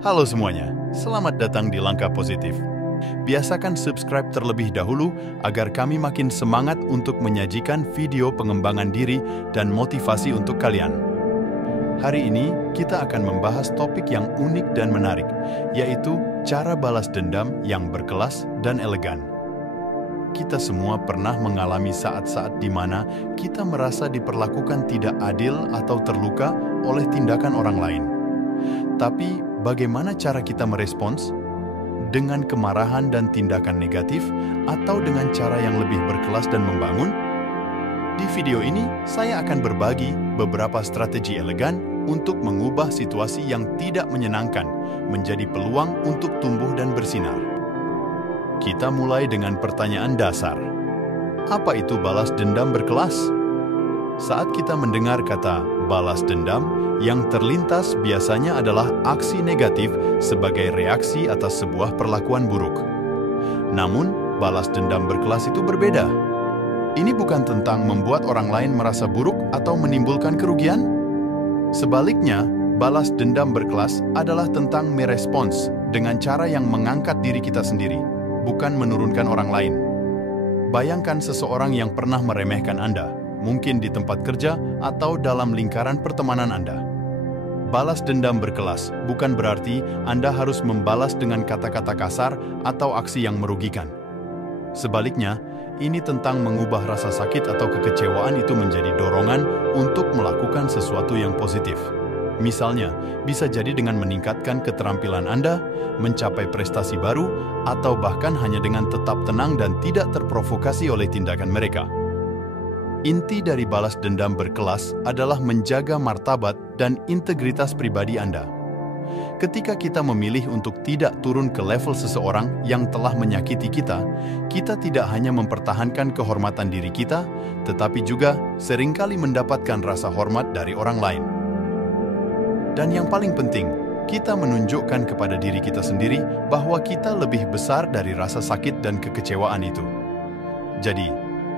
Halo semuanya, selamat datang di Langkah Positif. Biasakan subscribe terlebih dahulu agar kami makin semangat untuk menyajikan video pengembangan diri dan motivasi untuk kalian. Hari ini kita akan membahas topik yang unik dan menarik, yaitu cara balas dendam yang berkelas dan elegan. Kita semua pernah mengalami saat-saat di mana kita merasa diperlakukan tidak adil atau terluka oleh tindakan orang lain. Tapi, bagaimana cara kita merespons? Dengan kemarahan dan tindakan negatif, atau dengan cara yang lebih berkelas dan membangun? Di video ini, saya akan berbagi beberapa strategi elegan untuk mengubah situasi yang tidak menyenangkan menjadi peluang untuk tumbuh dan bersinar. Kita mulai dengan pertanyaan dasar. Apa itu balas dendam berkelas? Saat kita mendengar kata balas dendam, yang terlintas biasanya adalah aksi negatif sebagai reaksi atas sebuah perlakuan buruk. Namun, balas dendam berkelas itu berbeda. Ini bukan tentang membuat orang lain merasa buruk atau menimbulkan kerugian. Sebaliknya, balas dendam berkelas adalah tentang merespons dengan cara yang mengangkat diri kita sendiri, bukan menurunkan orang lain. Bayangkan seseorang yang pernah meremehkan Anda, mungkin di tempat kerja atau dalam lingkaran pertemanan Anda. Balas dendam berkelas bukan berarti Anda harus membalas dengan kata-kata kasar atau aksi yang merugikan. Sebaliknya, ini tentang mengubah rasa sakit atau kekecewaan itu menjadi dorongan untuk melakukan sesuatu yang positif. Misalnya, bisa jadi dengan meningkatkan keterampilan Anda, mencapai prestasi baru, atau bahkan hanya dengan tetap tenang dan tidak terprovokasi oleh tindakan mereka. Inti dari balas dendam berkelas adalah menjaga martabat dan integritas pribadi Anda. Ketika kita memilih untuk tidak turun ke level seseorang yang telah menyakiti kita, kita tidak hanya mempertahankan kehormatan diri kita, tetapi juga seringkali mendapatkan rasa hormat dari orang lain. Dan yang paling penting, kita menunjukkan kepada diri kita sendiri bahwa kita lebih besar dari rasa sakit dan kekecewaan itu. Jadi,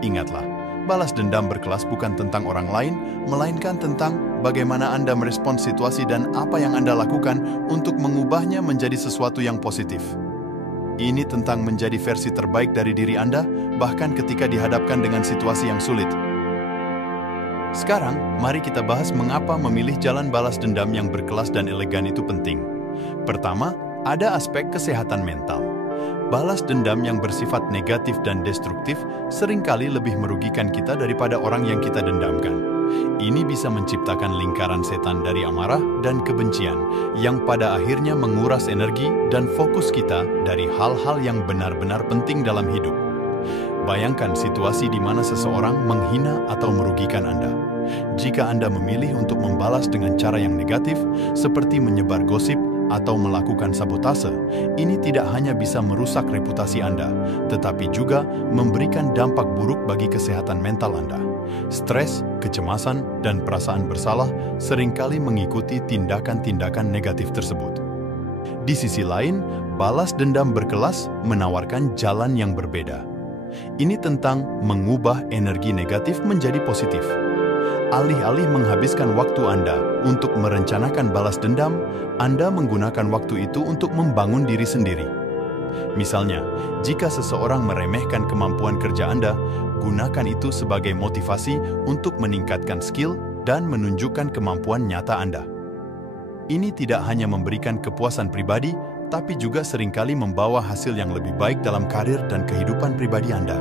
ingatlah, balas dendam berkelas bukan tentang orang lain, melainkan tentang bagaimana Anda merespons situasi dan apa yang Anda lakukan untuk mengubahnya menjadi sesuatu yang positif. Ini tentang menjadi versi terbaik dari diri Anda, bahkan ketika dihadapkan dengan situasi yang sulit. Sekarang, mari kita bahas mengapa memilih jalan balas dendam yang berkelas dan elegan itu penting. Pertama, ada aspek kesehatan mental. Balas dendam yang bersifat negatif dan destruktif seringkali lebih merugikan kita daripada orang yang kita dendamkan. Ini bisa menciptakan lingkaran setan dari amarah dan kebencian yang pada akhirnya menguras energi dan fokus kita dari hal-hal yang benar-benar penting dalam hidup. Bayangkan situasi di mana seseorang menghina atau merugikan Anda. Jika Anda memilih untuk membalas dengan cara yang negatif, seperti menyebar gosip, atau melakukan sabotase, ini tidak hanya bisa merusak reputasi Anda, tetapi juga memberikan dampak buruk bagi kesehatan mental Anda. Stres, kecemasan, dan perasaan bersalah seringkali mengikuti tindakan-tindakan negatif tersebut. Di sisi lain, balas dendam berkelas menawarkan jalan yang berbeda. Ini tentang mengubah energi negatif menjadi positif. Alih-alih menghabiskan waktu Anda untuk merencanakan balas dendam, Anda menggunakan waktu itu untuk membangun diri sendiri. Misalnya, jika seseorang meremehkan kemampuan kerja Anda, gunakan itu sebagai motivasi untuk meningkatkan skill dan menunjukkan kemampuan nyata Anda. Ini tidak hanya memberikan kepuasan pribadi, tapi juga seringkali membawa hasil yang lebih baik dalam karir dan kehidupan pribadi Anda.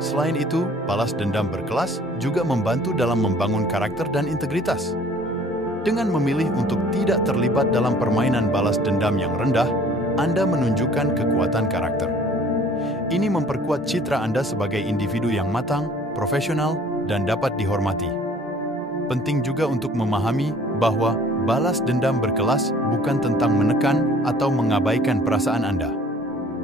Selain itu, balas dendam berkelas juga membantu dalam membangun karakter dan integritas. Dengan memilih untuk tidak terlibat dalam permainan balas dendam yang rendah, Anda menunjukkan kekuatan karakter. Ini memperkuat citra Anda sebagai individu yang matang, profesional, dan dapat dihormati. Penting juga untuk memahami bahwa balas dendam berkelas bukan tentang menekan atau mengabaikan perasaan Anda.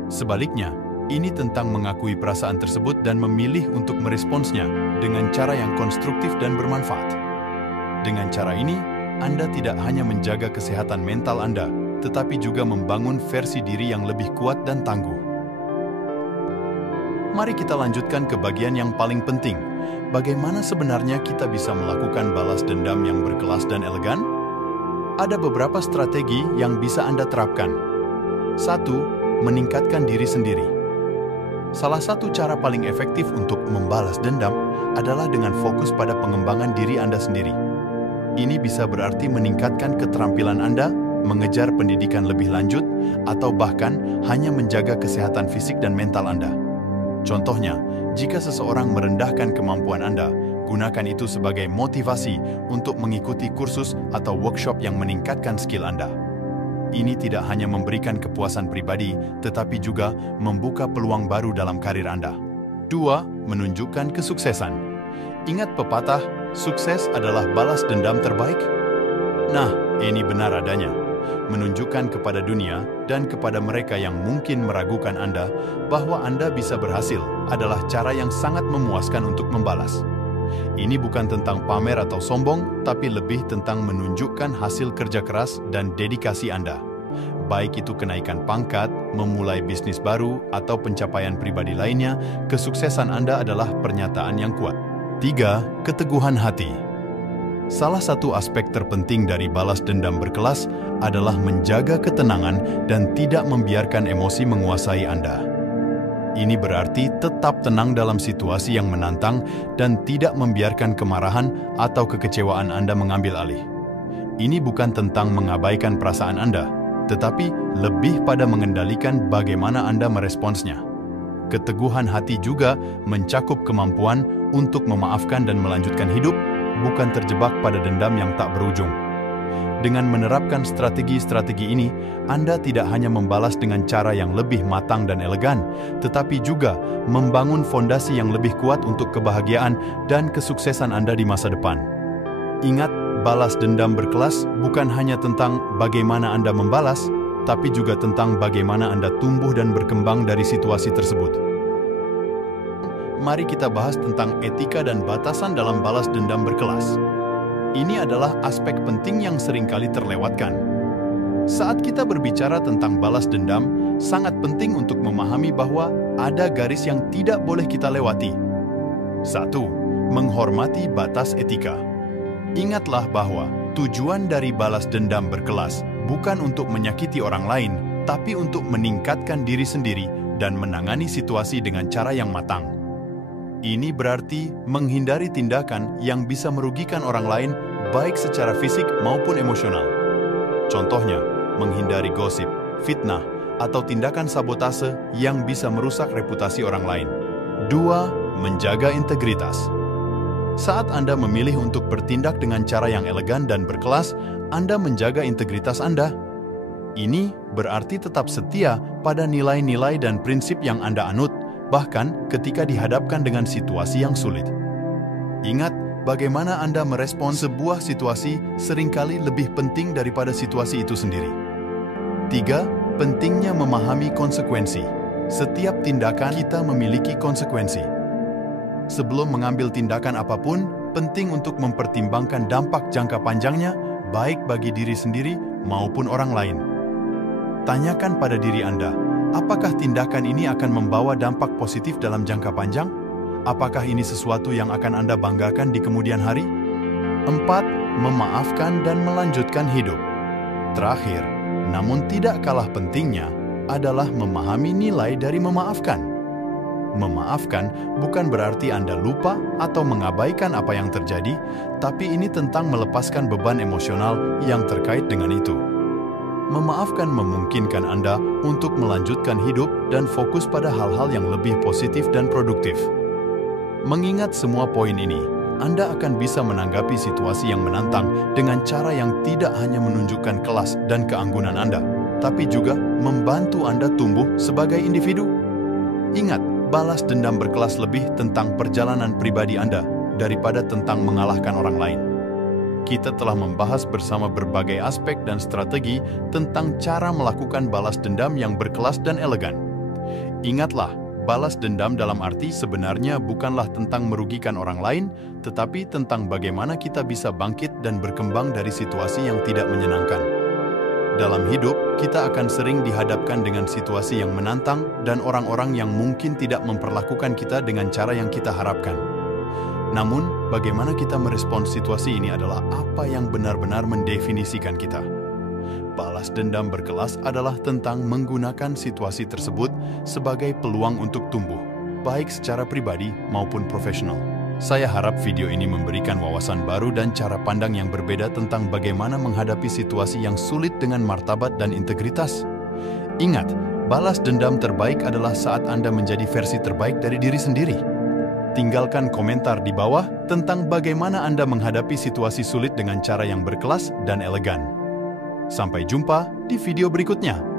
Sebaliknya, ini tentang mengakui perasaan tersebut dan memilih untuk meresponsnya dengan cara yang konstruktif dan bermanfaat. Dengan cara ini, Anda tidak hanya menjaga kesehatan mental Anda, tetapi juga membangun versi diri yang lebih kuat dan tangguh. Mari kita lanjutkan ke bagian yang paling penting. Bagaimana sebenarnya kita bisa melakukan balas dendam yang berkelas dan elegan? Ada beberapa strategi yang bisa Anda terapkan. 1. Meningkatkan diri sendiri. Salah satu cara paling efektif untuk membalas dendam adalah dengan fokus pada pengembangan diri Anda sendiri. Ini bisa berarti meningkatkan keterampilan Anda, mengejar pendidikan lebih lanjut, atau bahkan hanya menjaga kesehatan fisik dan mental Anda. Contohnya, jika seseorang merendahkan kemampuan Anda, gunakan itu sebagai motivasi untuk mengikuti kursus atau workshop yang meningkatkan skill Anda. Ini tidak hanya memberikan kepuasan pribadi, tetapi juga membuka peluang baru dalam karir Anda. 2. Menunjukkan kesuksesan. Ingat pepatah, sukses adalah balas dendam terbaik? Nah, ini benar adanya. Menunjukkan kepada dunia dan kepada mereka yang mungkin meragukan Anda bahwa Anda bisa berhasil adalah cara yang sangat memuaskan untuk membalas. Ini bukan tentang pamer atau sombong, tapi lebih tentang menunjukkan hasil kerja keras dan dedikasi Anda. Baik itu kenaikan pangkat, memulai bisnis baru, atau pencapaian pribadi lainnya, kesuksesan Anda adalah pernyataan yang kuat. 3. Keteguhan hati. Salah satu aspek terpenting dari balas dendam berkelas adalah menjaga ketenangan dan tidak membiarkan emosi menguasai Anda. Ini berarti tetap tenang dalam situasi yang menantang dan tidak membiarkan kemarahan atau kekecewaan Anda mengambil alih. Ini bukan tentang mengabaikan perasaan Anda, tetapi lebih pada mengendalikan bagaimana Anda meresponsnya. Keteguhan hati juga mencakup kemampuan untuk memaafkan dan melanjutkan hidup, bukan terjebak pada dendam yang tak berujung. Dengan menerapkan strategi-strategi ini, Anda tidak hanya membalas dengan cara yang lebih matang dan elegan, tetapi juga membangun fondasi yang lebih kuat untuk kebahagiaan dan kesuksesan Anda di masa depan. Ingat, balas dendam berkelas bukan hanya tentang bagaimana Anda membalas, tapi juga tentang bagaimana Anda tumbuh dan berkembang dari situasi tersebut. Mari kita bahas tentang etika dan batasan dalam balas dendam berkelas. Ini adalah aspek penting yang seringkali terlewatkan. Saat kita berbicara tentang balas dendam, sangat penting untuk memahami bahwa ada garis yang tidak boleh kita lewati. 1. Menghormati batas etika. Ingatlah bahwa tujuan dari balas dendam berkelas bukan untuk menyakiti orang lain, tapi untuk meningkatkan diri sendiri dan menangani situasi dengan cara yang matang. Ini berarti menghindari tindakan yang bisa merugikan orang lain, baik secara fisik maupun emosional. Contohnya, menghindari gosip, fitnah, atau tindakan sabotase yang bisa merusak reputasi orang lain. 2. Menjaga integritas. Saat Anda memilih untuk bertindak dengan cara yang elegan dan berkelas, Anda menjaga integritas Anda. Ini berarti tetap setia pada nilai-nilai dan prinsip yang Anda anut, bahkan ketika dihadapkan dengan situasi yang sulit. Ingat, bagaimana Anda merespon sebuah situasi seringkali lebih penting daripada situasi itu sendiri. 3. Pentingnya memahami konsekuensi. Setiap tindakan kita memiliki konsekuensi. Sebelum mengambil tindakan apapun, penting untuk mempertimbangkan dampak jangka panjangnya, baik bagi diri sendiri maupun orang lain. Tanyakan pada diri Anda, apakah tindakan ini akan membawa dampak positif dalam jangka panjang? Apakah ini sesuatu yang akan Anda banggakan di kemudian hari? 4. Memaafkan dan melanjutkan hidup. Terakhir, namun tidak kalah pentingnya, adalah memahami nilai dari memaafkan. Memaafkan bukan berarti Anda lupa atau mengabaikan apa yang terjadi, tapi ini tentang melepaskan beban emosional yang terkait dengan itu. Memaafkan memungkinkan Anda untuk melanjutkan hidup dan fokus pada hal-hal yang lebih positif dan produktif. Mengingat semua poin ini, Anda akan bisa menanggapi situasi yang menantang dengan cara yang tidak hanya menunjukkan kelas dan keanggunan Anda, tapi juga membantu Anda tumbuh sebagai individu. Ingat, balas dendam berkelas lebih tentang perjalanan pribadi Anda daripada tentang mengalahkan orang lain. Kita telah membahas bersama berbagai aspek dan strategi tentang cara melakukan balas dendam yang berkelas dan elegan. Ingatlah, balas dendam dalam arti sebenarnya bukanlah tentang merugikan orang lain, tetapi tentang bagaimana kita bisa bangkit dan berkembang dari situasi yang tidak menyenangkan. Dalam hidup, kita akan sering dihadapkan dengan situasi yang menantang dan orang-orang yang mungkin tidak memperlakukan kita dengan cara yang kita harapkan. Namun, bagaimana kita merespons situasi ini adalah apa yang benar-benar mendefinisikan kita. Balas dendam berkelas adalah tentang menggunakan situasi tersebut sebagai peluang untuk tumbuh, baik secara pribadi maupun profesional. Saya harap video ini memberikan wawasan baru dan cara pandang yang berbeda tentang bagaimana menghadapi situasi yang sulit dengan martabat dan integritas. Ingat, balas dendam terbaik adalah saat Anda menjadi versi terbaik dari diri sendiri. Tinggalkan komentar di bawah tentang bagaimana Anda menghadapi situasi sulit dengan cara yang berkelas dan elegan. Sampai jumpa di video berikutnya.